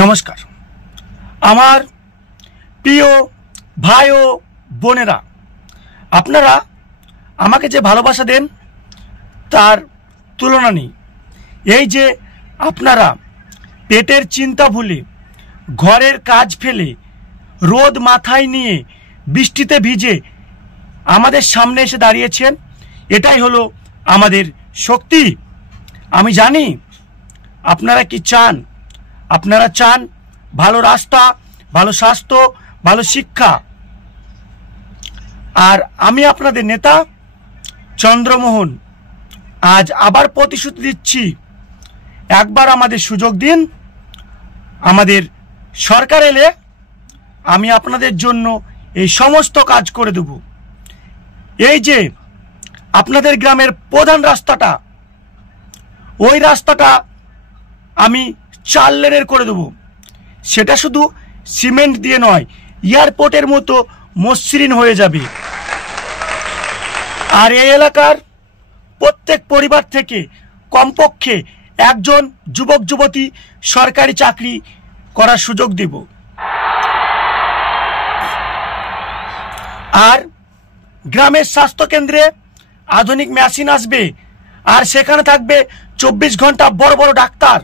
নমস্কার আমার প্রিয় ভাই ও বোনেরা, আপনারা আমাকে যে ভালোবাসা দেন তার তুলনা নেই। এই যে আপনারা পেটের চিন্তা ভুলে ঘরের কাজ ফেলে রোদ মাথায় নিয়ে বৃষ্টিতে ভিজে আমাদের সামনে এসে দাঁড়িয়েছেন, এটাই হলো আমাদের শক্তি। আমি জানি আপনারা কি চান। আপনারা চান ভালো রাস্তা, ভালো স্বাস্থ্য, ভালো শিক্ষা। আর আমি আপনাদের নেতা চন্দ্রমোহন আজ আবার প্রতিশ্রুতি দিচ্ছি, একবার আমাদের সুযোগ দিন। আমাদের সরকার এলে আমি আপনাদের জন্য এই সমস্ত কাজ করে দেব। এই যে আপনাদের গ্রামের প্রধান রাস্তাটা, ওই রাস্তাটা আমি 4 লেনের করে দেব। সেটা শুধু সিমেন্ট দিয়ে নয়, এয়ারপোর্টের মতো মসৃণ হয়ে যাবে। আর এই এলাকার প্রত্যেক পরিবার থেকে কমপক্ষে একজন যুবক যুবতী সরকারি চাকরি করার সুযোগ দেব। আর গ্রামের স্বাস্থ্যকেন্দ্রে আধুনিক মেশিন আসবে, আর সেখানে থাকবে 24 ঘন্টা বড় বড় ডাক্তার।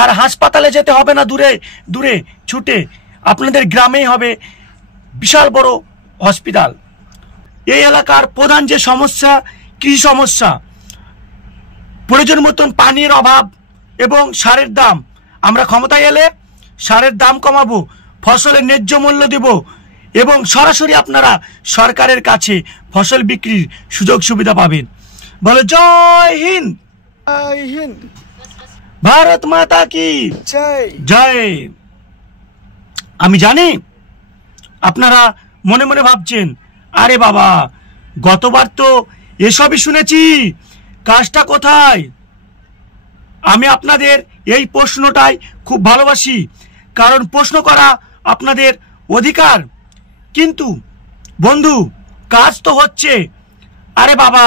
আর হাসপাতালে যেতে হবে না দূরে দূরে ছুটে, আপনাদের গ্রামেই হবে বিশাল বড় হসপিটাল। এই এলাকার প্রধান যে সমস্যা, কৃষি সমস্যা, প্রয়োজন মতন পানির অভাব এবং সারের দাম। আমরা ক্ষমতায় এলে সারের দাম কমাবো, ফসলের ন্যায্য মূল্য দেব এবং সরাসরি আপনারা সরকারের কাছে ফসল বিক্রির সুযোগ সুবিধা পাবেন। বলো জয় হিন্দ, জয় হিন্দ, ভারত মাতা কি জয় জয়। আমি জানি আপনারা মনে মনে ভাবছেন, আরে বাবা গতবার তো এসবই শুনেছি, কাজটা কোথায়? আমি আপনাদের এই প্রশ্নটাই খুব ভালোবাসি, কারণ প্রশ্ন করা আপনাদের অধিকার। কিন্তু বন্ধু, কাজ তো হচ্ছে। আরে বাবা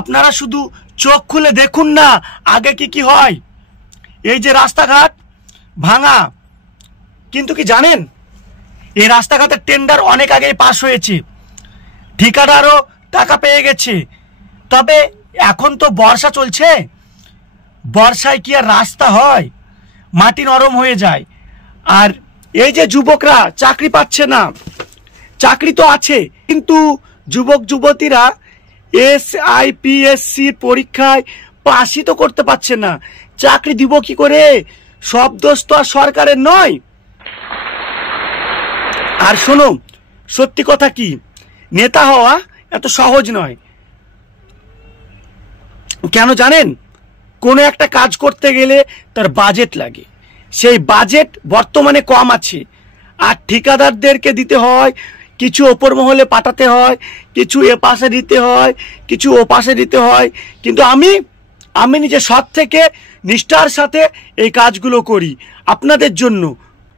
আপনারা শুধু চোখ খুলে দেখুন না আগে কি কি হয়। এই যে রাস্তাঘাট ভাঙা, কিন্তু কি জানেন এই রাস্তাঘাটের টেন্ডার অনেক আগেই পাস হয়েছে, ঠিকাদারও টাকা পেয়ে গেছে। তবে এখন তো বর্ষা চলছে, বর্ষায় কি আর রাস্তা হয়? মাটি নরম হয়ে যায়। আর এই যে যুবকরা চাকরি পাচ্ছে না, চাকরি তো আছে কিন্তু যুবক যুবতীরা SIPSC পরীক্ষায় পাসই তো করতে পারছে না, চাকরি দিব কি করে? সব দোষ তো আর সরকারের নয়। আর শোনো, সত্যি কথা কি, নেতা হওয়া এত সহজ নয়। কেন জানেন? কোনো একটা কাজ করতে গেলে তার বাজেট লাগে, সেই বাজেট বর্তমানে কম আছে। আর ঠিকাদারদেরকে দিতে হয়, কিছু ওপর মহলে পাঠাতে হয়, কিছু এ পাশে দিতে হয়, কিছু ও পাশে দিতে হয়। কিন্তু আমি নিজে সৎ থেকে নিষ্ঠার সাথে এই কাজগুলো করি আপনাদের জন্য,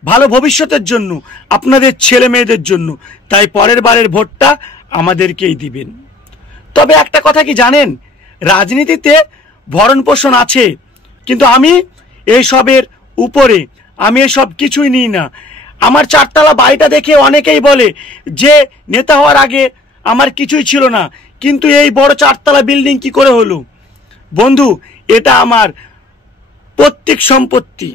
ভালো ভবিষ্যতের জন্য, আপনাদের ছেলে মেয়েদের জন্য। তাই পরের বারের ভোটটা আমাদেরকেই দিবেন। তবে একটা কথা কি জানেন, রাজনীতিতে ভরণ পোষণ আছে, কিন্তু আমি এইসবের উপরে, আমি এসব কিছুই নিই না। আমার 4তলা বাড়িটা দেখে অনেকেই বলে যে নেতা হওয়ার আগে আমার কিছুই ছিল না, কিন্তু এই বড় 4তলা বিল্ডিং কি করে হলো? বন্ধু, এটা আমার পৈতৃক সম্পত্তি।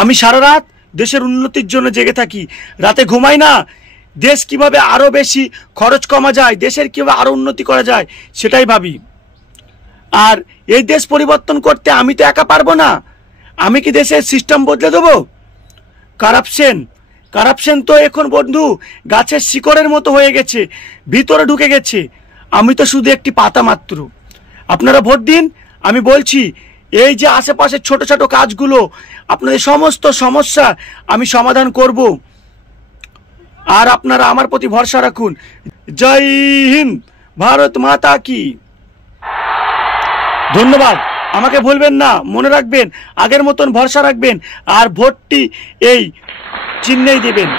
আমি সারা রাত দেশের উন্নতির জন্য জেগে থাকি, রাতে ঘুমাই না। দেশ কিভাবে আরো বেশি খরচ কমা যায়, দেশের কিভাবে আরো উন্নতি করা যায় সেটাই ভাবি। আর এই দেশ পরিবর্তন করতে আমি তো একা পারবো না। আমি কি দেশের সিস্টেম বদলে দেবো? কারাপশন তো এখন বন্ধু গাছের শিকড়ের মতো হয়ে গেছে, ভিতরে ঢুকে গেছে। আমি তো শুধু একটি পাতা মাত্র। আপনারা ভোট দিন। আমি বলছি, এই যে আশেপাশের ছোট ছোট কাজগুলো, আপনাদের সমস্ত সমস্যা আমি সমাধান করব। আর আপনারা আমার প্রতি ভরসা রাখুন। জয় হিন্দ, ভারত মাতা কি। ধন্যবাদ। আমাকে ভুলবেন না, মনে রাখবেন, আগের মতন ভরসা রাখবেন আর ভোটটি এই চিহ্নেই দেবেন।